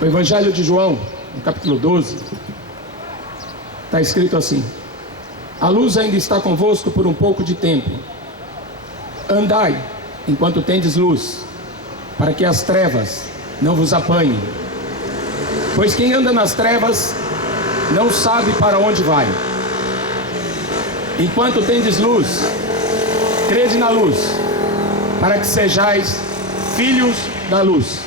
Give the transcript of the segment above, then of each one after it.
O Evangelho de João, no capítulo 12, está escrito assim: a luz ainda está convosco por um pouco de tempo. Andai enquanto tendes luz, para que as trevas não vos apanhem. Pois quem anda nas trevas não sabe para onde vai. Enquanto tendes luz, crede na luz, para que sejais filhos da luz.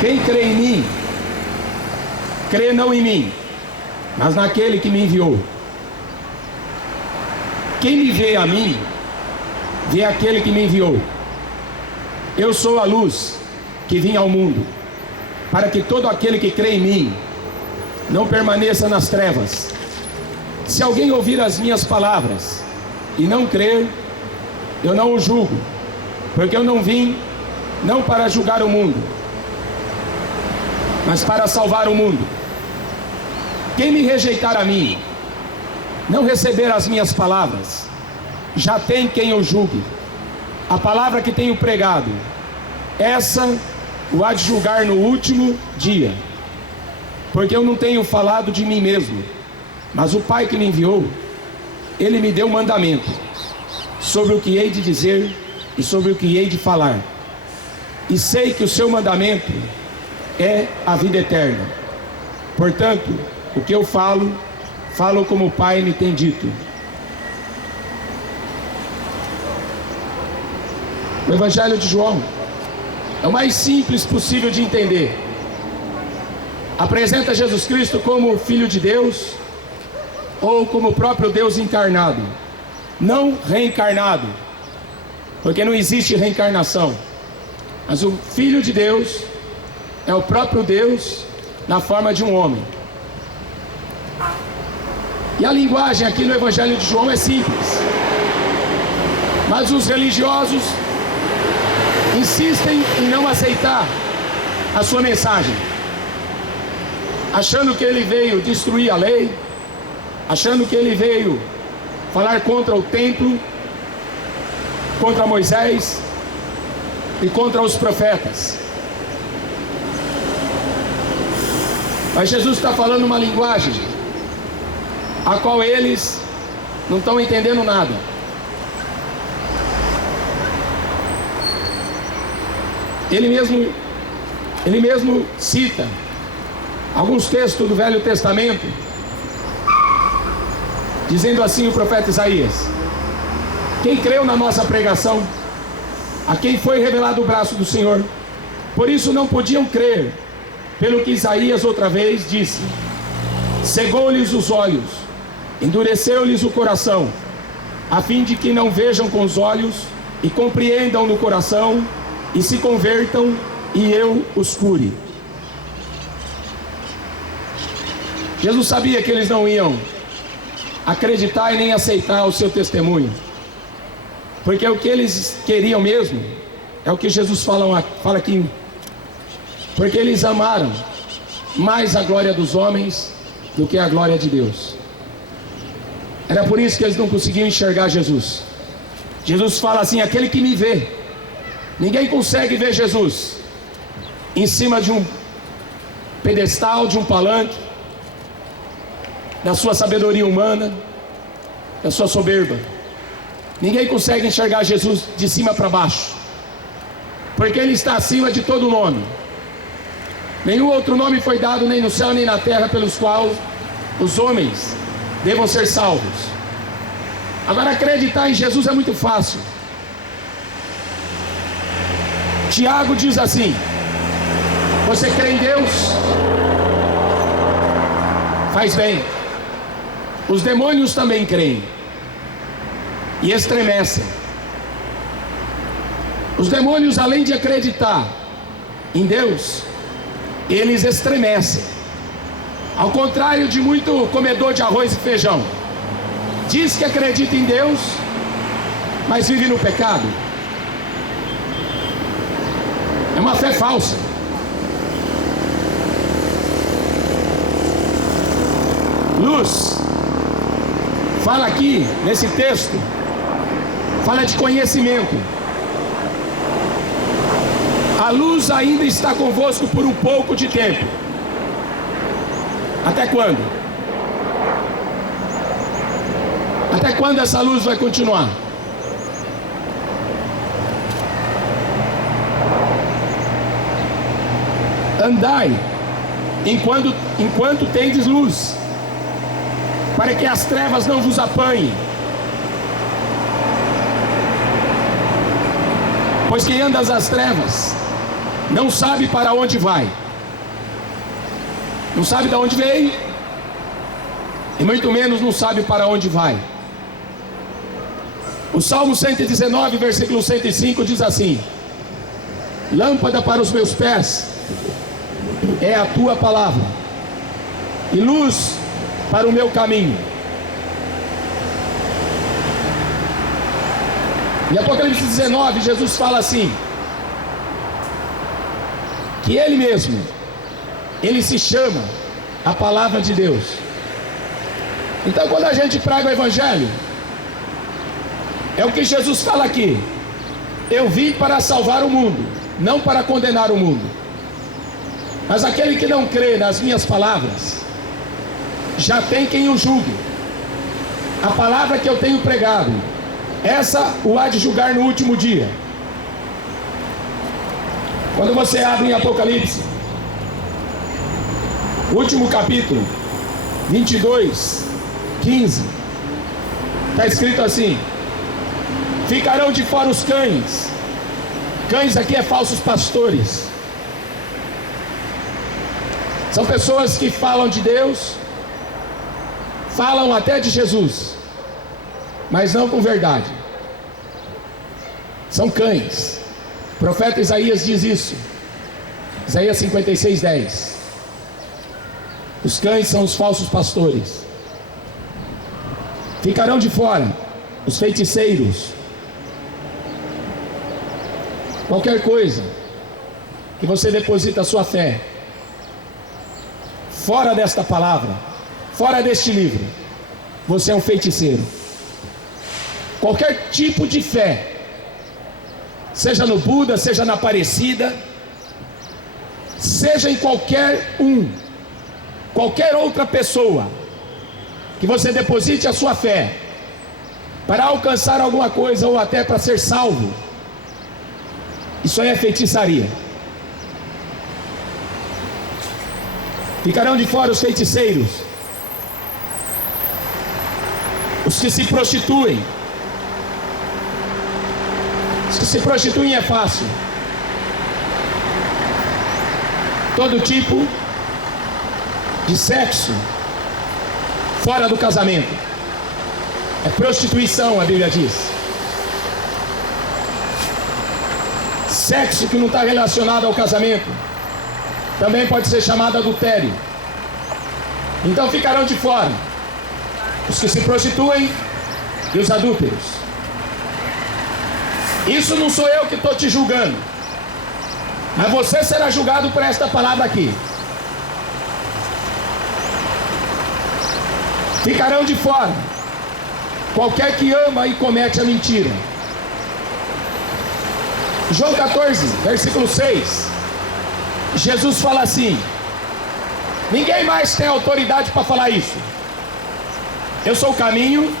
Quem crê em mim, crê não em mim, mas naquele que me enviou. Quem me vê a mim, vê aquele que me enviou. Eu sou a luz que vim ao mundo, para que todo aquele que crê em mim não permaneça nas trevas. Se alguém ouvir as minhas palavras e não crer, eu não o julgo, porque eu não vim não para julgar o mundo, mas para salvar o mundo. Quem me rejeitar a mim, não receber as minhas palavras, já tem quem o julgue. A palavra que tenho pregado, essa o há de julgar no último dia. Porque eu não tenho falado de mim mesmo, mas o Pai que me enviou, Ele me deu mandamento sobre o que hei de dizer e sobre o que hei de falar. E sei que o seu mandamento é a vida eterna. Portanto, o que eu falo, falo como o Pai me tem dito. O Evangelho de João é o mais simples possível de entender. Apresenta Jesus Cristo como Filho de Deus, ou como o próprio Deus encarnado, não reencarnado, porque não existe reencarnação. Mas o Filho de Deus é o próprio Deus na forma de um homem. E a linguagem aqui no Evangelho de João é simples, mas os religiosos insistem em não aceitar a sua mensagem, achando que ele veio destruir a lei, achando que ele veio falar contra o templo, contra Moisés e contra os profetas. Mas Jesus está falando uma linguagem a qual eles não estão entendendo nada. Ele mesmo cita alguns textos do Velho Testamento, dizendo assim o profeta Isaías: quem creu na nossa pregação, a quem foi revelado o braço do Senhor, por isso não podiam crer, pelo que Isaías outra vez disse: cegou-lhes os olhos, endureceu-lhes o coração, a fim de que não vejam com os olhos e compreendam no coração e se convertam e eu os cure. Jesus sabia que eles não iam acreditar e nem aceitar o seu testemunho, porque o que eles queriam mesmo é o que Jesus fala aqui, porque eles amaram mais a glória dos homens do que a glória de Deus. Era por isso que eles não conseguiam enxergar Jesus. Jesus fala assim: aquele que me vê. Ninguém consegue ver Jesus em cima de um pedestal, de um palanque, da sua sabedoria humana, da sua soberba. Ninguém consegue enxergar Jesus de cima para baixo, porque Ele está acima de todo nome. Nenhum outro nome foi dado, nem no céu nem na terra, pelos quais os homens devam ser salvos. Agora, acreditar em Jesus é muito fácil. Tiago diz assim: você crê em Deus? Faz bem. Os demônios também creem e estremecem. Os demônios, além de acreditar em Deus, eles estremecem. Ao contrário de muito comedor de arroz e feijão, diz que acredita em Deus, mas vive no pecado. É uma fé falsa. Luz fala aqui nesse texto, fala de conhecimento. a luz ainda está convosco por um pouco de tempo. Até quando? Até quando essa luz vai continuar? Andai enquanto tendes luz, para que as trevas não vos apanhem. Pois quem anda nas trevas não sabe para onde vai, não sabe de onde veio, e muito menos não sabe para onde vai. O Salmo 119, versículo 105 diz assim: lâmpada para os meus pés é a tua palavra, e luz para o meu caminho. Em Apocalipse 19, Jesus fala assim, que Ele mesmo, Ele se chama a palavra de Deus. Então, quando a gente prega o Evangelho, é o que Jesus fala aqui: eu vim para salvar o mundo, não para condenar o mundo. Mas aquele que não crê nas minhas palavras, já tem quem o julgue. A palavra que eu tenho pregado, essa o há de julgar no último dia. Quando você abre em Apocalipse, último capítulo, 22, 15, está escrito assim: ficarão de fora os cães. Cães aqui é falsos pastores. São pessoas que falam de Deus, falam até de Jesus, mas não com verdade. São cães. O profeta Isaías diz isso. Isaías 56, 10. Os cães são os falsos pastores. Ficarão de fora os feiticeiros. Qualquer coisa que você deposita a sua fé fora desta palavra, fora deste livro, você é um feiticeiro. Qualquer tipo de fé, seja no Buda, seja na Aparecida, seja em qualquer outra pessoa, que você deposite a sua fé para alcançar alguma coisa ou até para ser salvo, isso aí é feitiçaria. Ficarão de fora os feiticeiros, os que se prostituem. Os que se prostituem é fácil. Todo tipo de sexo fora do casamento é prostituição, a Bíblia diz. Sexo que não está relacionado ao casamento também pode ser chamado adultério. Então ficarão de fora os que se prostituem e os adúlteros. Isso não sou eu que estou te julgando, mas você será julgado por esta palavra aqui. Ficarão de fora qualquer que ama e comete a mentira. João 14, versículo 6, Jesus fala assim: ninguém mais tem autoridade para falar isso. Eu sou o caminho,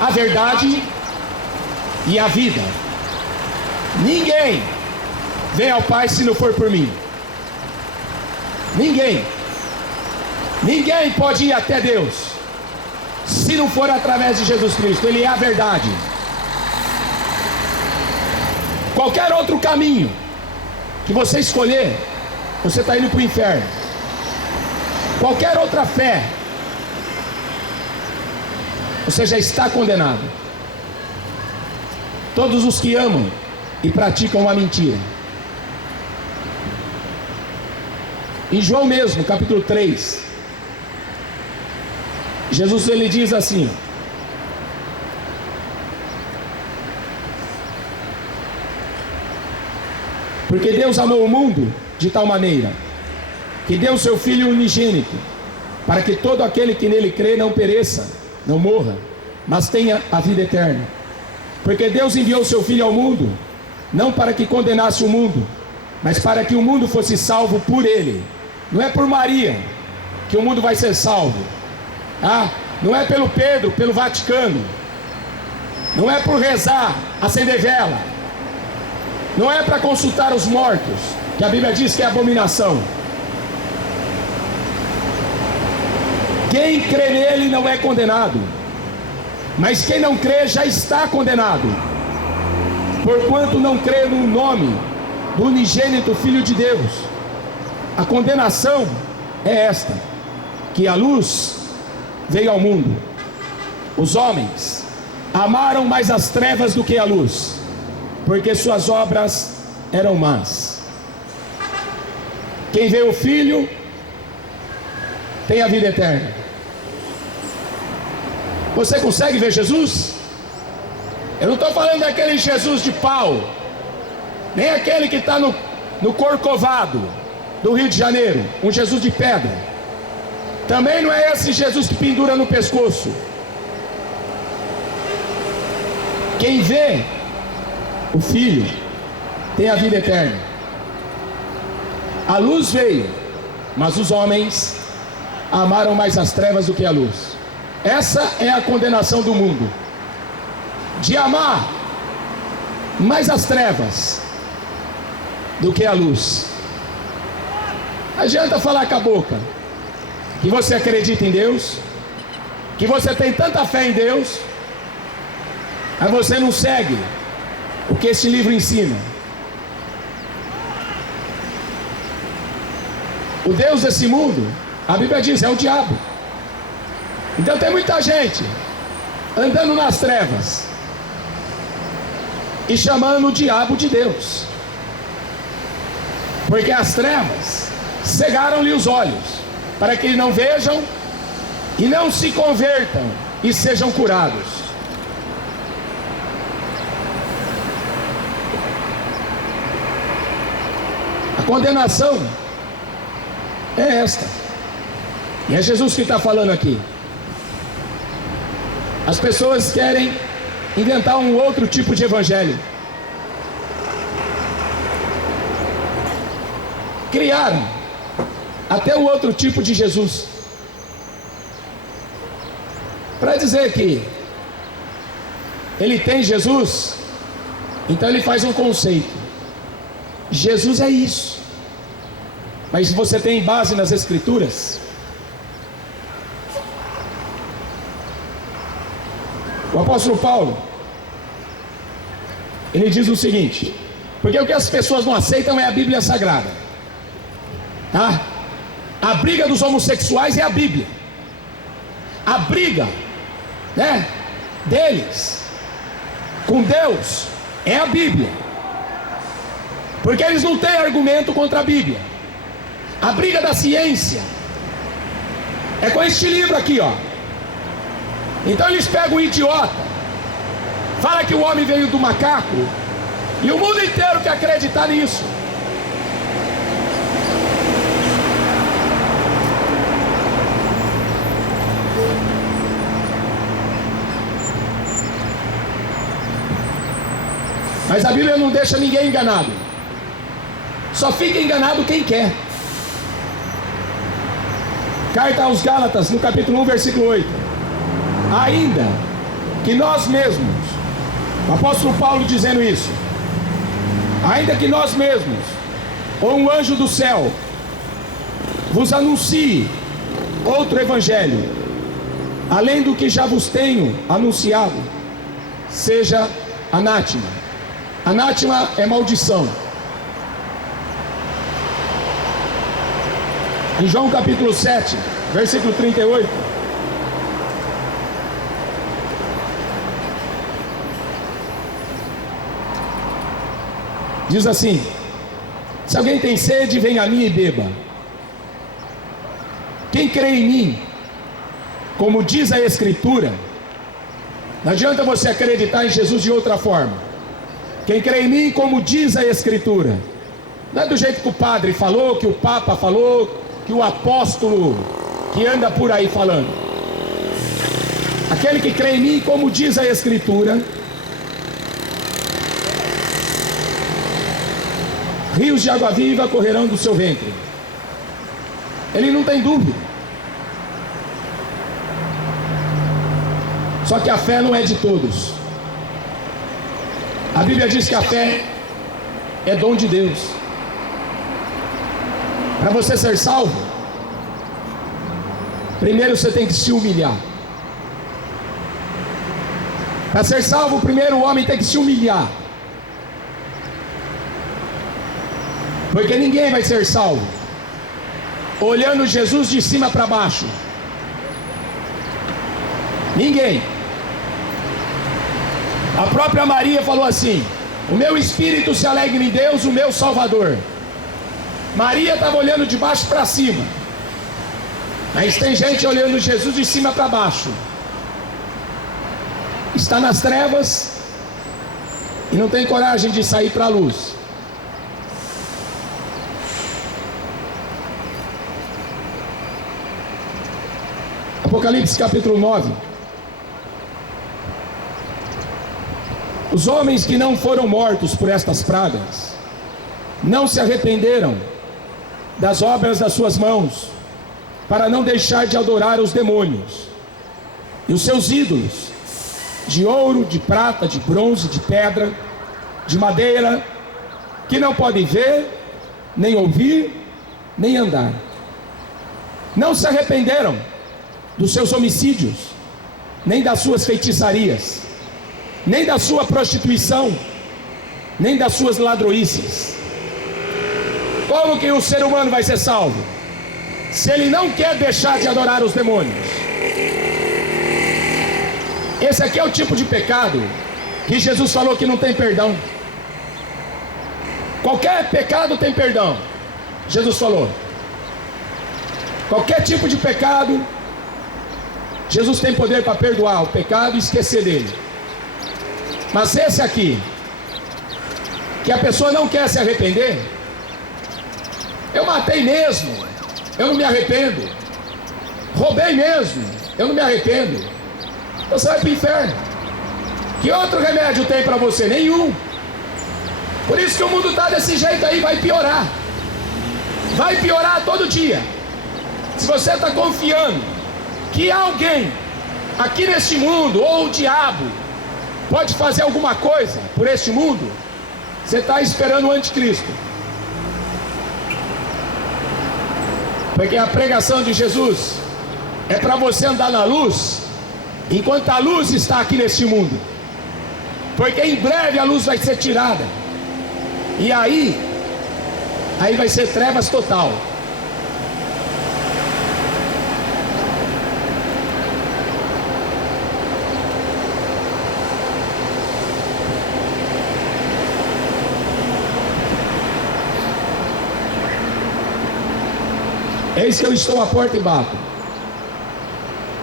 a verdade e a vida. Ninguém vem ao Pai se não for por mim. Ninguém pode ir até Deus se não for através de Jesus Cristo. Ele é a verdade. Qualquer outro caminho que você escolher, você está indo para o inferno. Qualquer outra fé, você já está condenado. Todos os que amam e praticam a mentira. Em João mesmo, capítulo 3, Jesus ele diz assim: porque Deus amou o mundo de tal maneira que deu o seu Filho unigênito, para que todo aquele que nele crê não pereça, não morra, mas tenha a vida eterna. Porque Deus enviou o seu Filho ao mundo não para que condenasse o mundo, mas para que o mundo fosse salvo por ele. Não é por Maria que o mundo vai ser salvo, tá? Não é pelo Pedro, pelo Vaticano, não é por rezar, acender vela, não é para consultar os mortos, que a Bíblia diz que é abominação. Quem crê nele não é condenado, mas quem não crê já está condenado, porquanto não crê no nome do unigênito Filho de Deus. A condenação é esta, que a luz veio ao mundo. Os homens amaram mais as trevas do que a luz, porque suas obras eram más. Quem vê o Filho tem a vida eterna. Você consegue ver Jesus? Eu não estou falando daquele Jesus de pau, nem aquele que está no Corcovado do Rio de Janeiro, um Jesus de pedra. Também não é esse Jesus que pendura no pescoço. Quem vê o Filho tem a vida eterna. A luz veio, mas os homens amaram mais as trevas do que a luz. Essa é a condenação do mundo, de amar mais as trevas do que a luz. Não adianta falar com a boca que você acredita em Deus, que você tem tanta fé em Deus, mas você não segue o que esse livro ensina. O Deus desse mundo, a Bíblia diz, é o diabo. Então tem muita gente andando nas trevas e chamando o diabo de Deus, porque as trevas cegaram-lhe os olhos, para que não vejam e não se convertam e sejam curados. A condenação é esta, e é Jesus que está falando aqui. As pessoas querem inventar um outro tipo de evangelho. Criaram até o outro tipo de Jesus, para dizer que ele tem Jesus, então ele faz um conceito. Jesus é isso. Mas você tem base nas Escrituras? O apóstolo Paulo, ele diz o seguinte, porque o que as pessoas não aceitam é a Bíblia Sagrada, tá? A briga dos homossexuais é a Bíblia. A briga, né, deles com Deus é a Bíblia, porque eles não têm argumento contra a Bíblia. A briga da ciência é com este livro aqui, ó. Então eles pegam o idiota, fala que o homem veio do macaco, e o mundo inteiro quer acreditar nisso. Mas a Bíblia não deixa ninguém enganado. Só fica enganado quem quer. Carta aos Gálatas, no capítulo 1, versículo 8. Ainda que nós mesmos, o apóstolo Paulo dizendo isso, ainda que nós mesmos, ou um anjo do céu, vos anuncie outro evangelho, além do que já vos tenho anunciado, seja anátema. Anátema é maldição. Em João capítulo 7, versículo 38, diz assim: se alguém tem sede, venha a mim e beba. Quem crê em mim, como diz a Escritura, não adianta você acreditar em Jesus de outra forma. Quem crê em mim, como diz a Escritura, não é do jeito que o padre falou, que o Papa falou, que o apóstolo que anda por aí falando. Aquele que crê em mim, como diz a Escritura, rios de água viva correrão do seu ventre. Ele não tem dúvida. Só que a fé não é de todos. A Bíblia diz que a fé é dom de Deus. Para você ser salvo, primeiro você tem que se humilhar. Para ser salvo, primeiro o homem tem que se humilhar. Porque ninguém vai ser salvo olhando Jesus de cima para baixo. Ninguém. A própria Maria falou assim: o meu espírito se alegra em Deus, o meu Salvador. Maria estava olhando de baixo para cima, mas tem gente olhando Jesus de cima para baixo. Está nas trevas e não tem coragem de sair para a luz. Apocalipse capítulo 9. Os homens que não foram mortos por estas pragas não se arrependeram das obras das suas mãos, para não deixar de adorar os demônios e os seus ídolos, de ouro, de prata, de bronze, de pedra, de madeira, que não podem ver, nem ouvir, nem andar. Não se arrependeram dos seus homicídios, nem das suas feitiçarias, nem da sua prostituição, nem das suas ladroices. Como que o ser humano vai ser salvo? Se ele não quer deixar de adorar os demônios. Esse aqui é o tipo de pecado que Jesus falou que não tem perdão. Qualquer pecado tem perdão, Jesus falou. Qualquer tipo de pecado, Jesus tem poder para perdoar o pecado e esquecer dele. Mas esse aqui, que a pessoa não quer se arrepender, eu matei mesmo, eu não me arrependo. Roubei mesmo, eu não me arrependo. Então você vai para o inferno. Que outro remédio tem para você? Nenhum. Por isso que o mundo está desse jeito aí, vai piorar. Vai piorar todo dia. Se você está confiando que alguém aqui neste mundo, ou o diabo, pode fazer alguma coisa por este mundo, você está esperando o anticristo. Porque a pregação de Jesus é para você andar na luz, enquanto a luz está aqui neste mundo. Porque em breve a luz vai ser tirada, e aí vai ser trevas total. Eis que eu estou à porta e bato.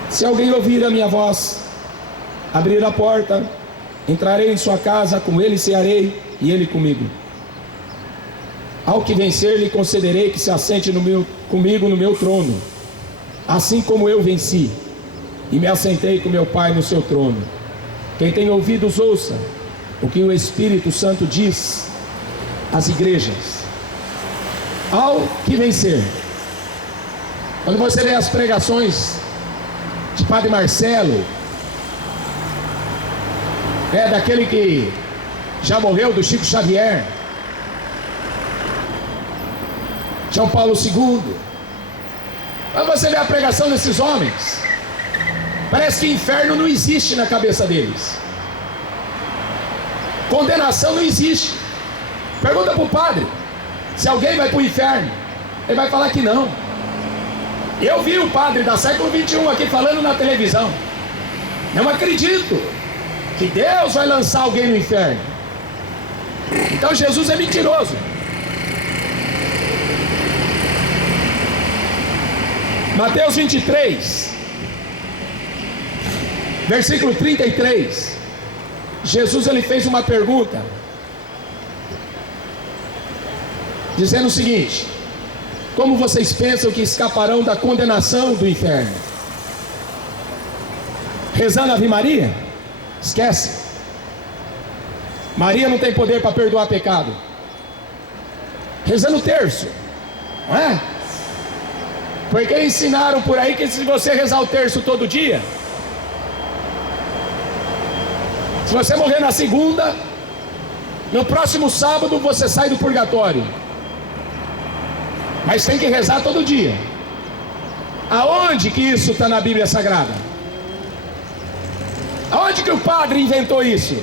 Se alguém ouvir a minha voz, abrir a porta, entrarei em sua casa, com ele cearei e ele comigo. Ao que vencer, lhe concederei que se assente comigo no meu trono, assim como eu venci e me assentei com meu Pai no seu trono. Quem tem ouvidos, ouça o que o Espírito Santo diz às igrejas. Ao que vencer. Quando você vê as pregações de Padre Marcelo, daquele que já morreu, do Chico Xavier, João Paulo II, quando você vê a pregação desses homens, parece que inferno não existe na cabeça deles. Condenação não existe. Pergunta para o padre se alguém vai para o inferno, ele vai falar que não. Eu vi o padre da século 21 aqui falando na televisão. Não acredito que Deus vai lançar alguém no inferno. Então Jesus é mentiroso. Mateus 23, versículo 33. Jesus ele fez uma pergunta, dizendo o seguinte: como vocês pensam que escaparão da condenação do inferno? Rezando a Ave Maria? Esquece. Maria não tem poder para perdoar pecado. rezando o terço, não é? Porque ensinaram por aí que se você rezar o terço todo dia, se você morrer na segunda, no próximo sábado você sai do purgatório. Mas tem que rezar todo dia. Aonde que isso está na Bíblia Sagrada? Aonde que o padre inventou isso?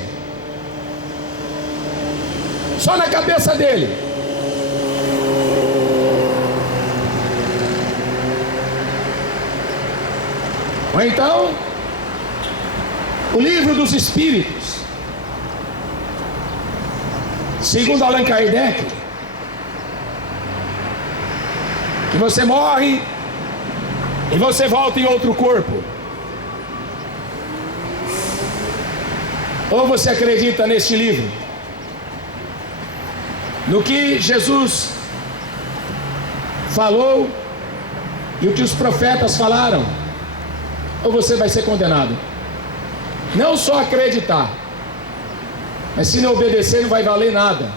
Só na cabeça dele. Ou então, o Livro dos Espíritos, segundo Allan Kardec, que você morre e você volta em outro corpo. Ou você acredita neste livro, no que Jesus falou e o que os profetas falaram, ou você vai ser condenado. Não só acreditar, mas se não obedecer não vai valer nada.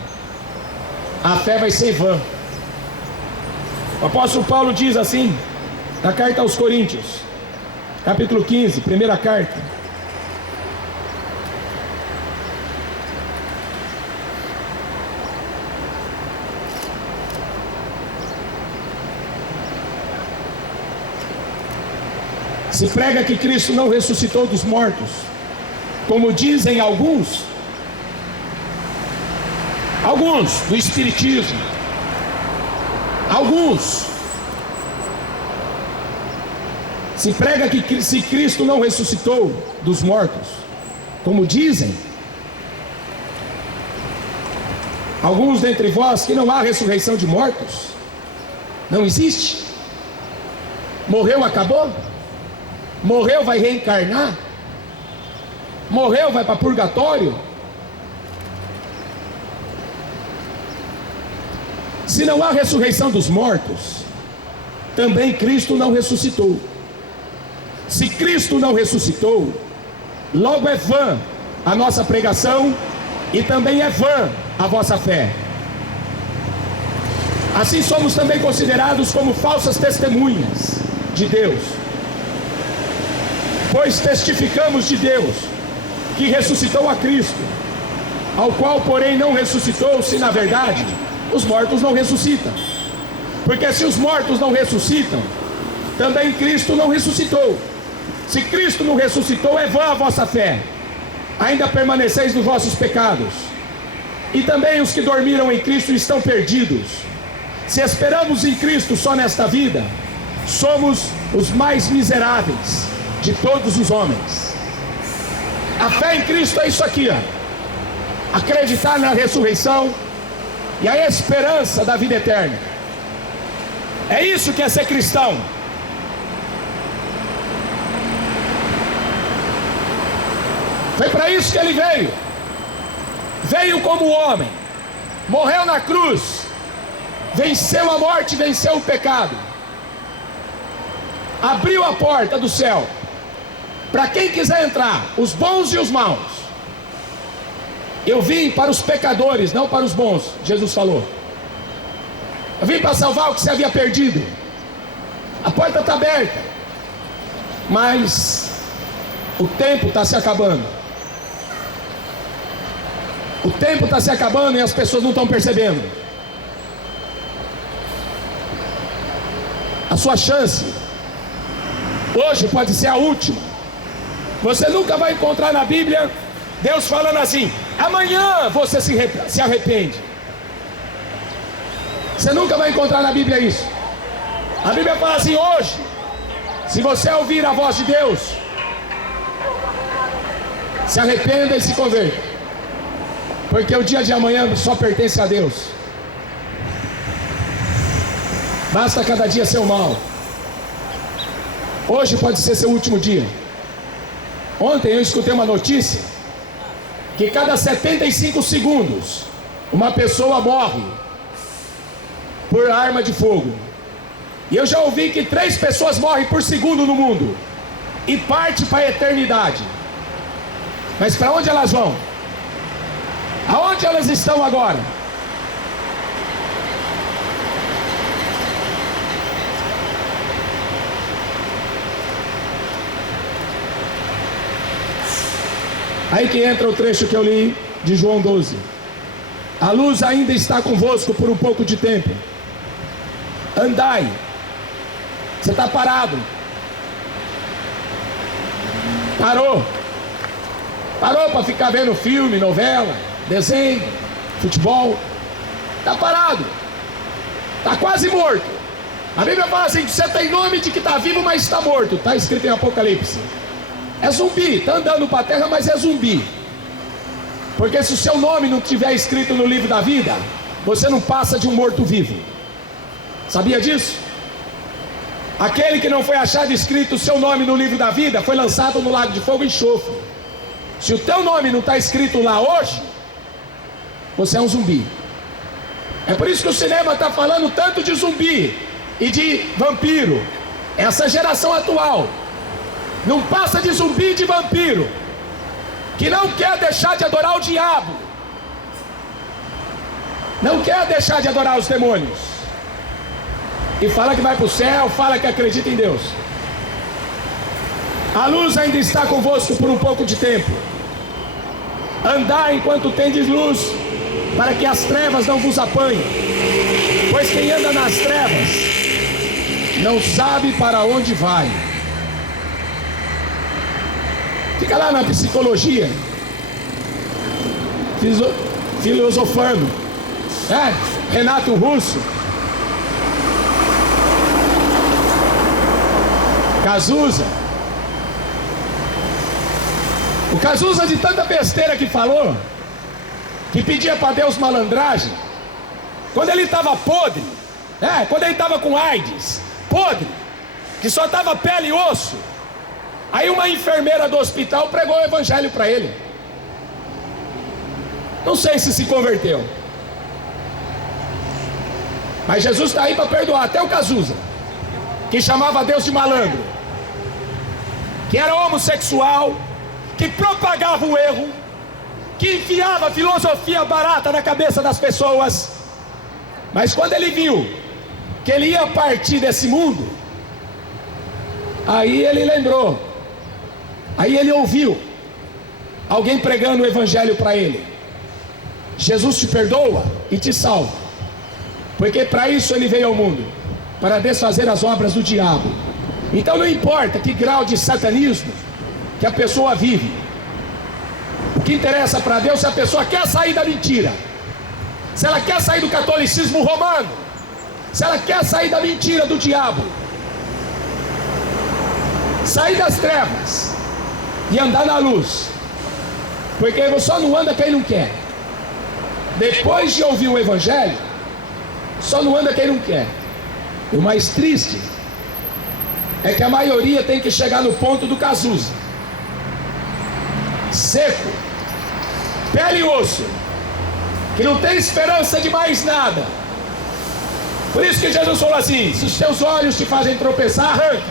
A fé vai ser vã. O apóstolo Paulo diz assim, na carta aos Coríntios, capítulo 15, primeira carta: se prega que Cristo não ressuscitou dos mortos, como dizem alguns do Espiritismo, alguns. Se prega que se Cristo não ressuscitou dos mortos, como dizem alguns dentre vós, que não há ressurreição de mortos. Não existe. Morreu, acabou. Morreu, vai reencarnar. Morreu, vai para purgatório. Se não há ressurreição dos mortos, também Cristo não ressuscitou. Se Cristo não ressuscitou, logo é vã a nossa pregação e também é vã a vossa fé. Assim somos também considerados como falsas testemunhas de Deus, pois testificamos de Deus que ressuscitou a Cristo, ao qual porém não ressuscitou, se na verdade os mortos não ressuscitam. Porque se os mortos não ressuscitam, também Cristo não ressuscitou. Se Cristo não ressuscitou, é vã a vossa fé, ainda permaneceis nos vossos pecados. E também os que dormiram em Cristo estão perdidos. Se esperamos em Cristo só nesta vida, somos os mais miseráveis de todos os homens. A fé em Cristo é isso aqui, ó. Acreditar na ressurreição e a esperança da vida eterna. É isso que é ser cristão. Foi para isso que ele veio. Veio como homem, morreu na cruz, venceu a morte, venceu o pecado, abriu a porta do céu para quem quiser entrar, os bons e os maus. Eu vim para os pecadores, não para os bons, Jesus falou. Eu vim para salvar o que se havia perdido. A porta está aberta, mas o tempo está se acabando. O tempo está se acabando e as pessoas não estão percebendo. A sua chance hoje pode ser a última. Você nunca vai encontrar na Bíblia Deus falando assim: amanhã você se arrepende. Você nunca vai encontrar na Bíblia isso. A Bíblia fala assim: hoje, se você ouvir a voz de Deus, se arrependa e se converta, porque o dia de amanhã só pertence a Deus. Basta cada dia ser o mal. Hoje pode ser seu último dia. Ontem eu escutei uma notícia que cada 75 segundos uma pessoa morre por arma de fogo. E eu já ouvi que 3 pessoas morrem por segundo no mundo e parte para a eternidade. Mas para onde elas vão? Aonde elas estão agora? Aí que entra o trecho que eu li de João 12. A luz ainda está convosco por um pouco de tempo. Andai. Você está parado. Parou para ficar vendo filme, novela, desenho, futebol. Está parado. Está quase morto. A Bíblia fala assim: você tem nome de que está vivo, mas está morto. Está escrito em Apocalipse. É zumbi, está andando para a terra, mas é zumbi. Porque se o seu nome não estiver escrito no livro da vida, você não passa de um morto-vivo. Sabia disso? Aquele que não foi achado escrito o seu nome no livro da vida foi lançado no lago de fogo e enxofre. Se o teu nome não está escrito lá hoje, você é um zumbi. É por isso que o cinema está falando tanto de zumbi e de vampiro. Essa geração atual não passa de zumbi e de vampiro, que não quer deixar de adorar o diabo, não quer deixar de adorar os demônios, e fala que vai para o céu, fala que acredita em Deus. A luz ainda está convosco por um pouco de tempo. Andai enquanto tendes luz, para que as trevas não vos apanhem. Pois quem anda nas trevas não sabe para onde vai. Fica lá na psicologia, filosofando, Renato Russo, Cazuza. O Cazuza, de tanta besteira que falou, que pedia para Deus malandragem, quando ele estava podre, quando ele estava com AIDS, podre, que só estava pele e osso, aí uma enfermeira do hospital pregou o evangelho para ele. Não sei se converteu, mas Jesus está aí para perdoar até o Cazuza, que chamava Deus de malandro, que era homossexual, que propagava o erro, que enfiava filosofia barata na cabeça das pessoas. Mas quando ele viu que ele ia partir desse mundo, aí ele lembrou, aí ele ouviu alguém pregando o evangelho para ele: Jesus te perdoa e te salva, porque para isso ele veio ao mundo, para desfazer as obras do diabo. Então não importa que grau de satanismo que a pessoa vive, o que interessa para Deus é se a pessoa quer sair da mentira, se ela quer sair do catolicismo romano, se ela quer sair da mentira do diabo, sair das trevas e andar na luz. Porque só não anda quem não quer. Depois de ouvir o evangelho, só não anda quem não quer. O mais triste é que a maioria tem que chegar no ponto do Cazuza, seco, pele e osso, que não tem esperança de mais nada. Por isso que Jesus falou assim: se os teus olhos te fazem tropeçar, arranca.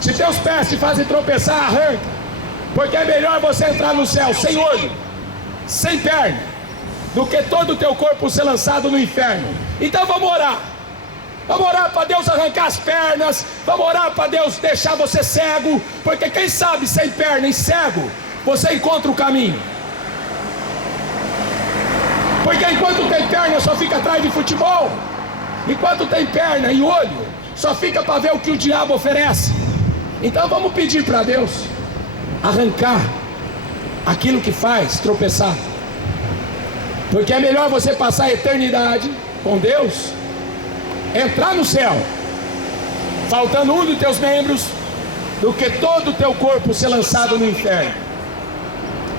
Se teus pés te fazem tropeçar, arranca. Porque é melhor você entrar no céu sem olho, sem perna, do que todo o teu corpo ser lançado no inferno. Então vamos orar. Vamos orar para Deus arrancar as pernas. Vamos orar para Deus deixar você cego, porque quem sabe sem perna e cego você encontra o caminho. Porque enquanto tem perna só fica atrás de futebol, enquanto tem perna e olho só fica para ver o que o diabo oferece. Então vamos pedir para Deus arrancar aquilo que faz tropeçar, porque é melhor você passar a eternidade com Deus, entrar no céu faltando um dos teus membros, do que todo o teu corpo ser lançado no inferno.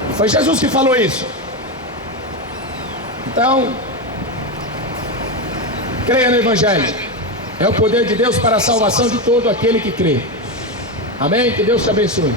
E foi Jesus que falou isso. Então, creia no evangelho. É o poder de Deus para a salvação de todo aquele que crê. Amém? Que Deus te abençoe.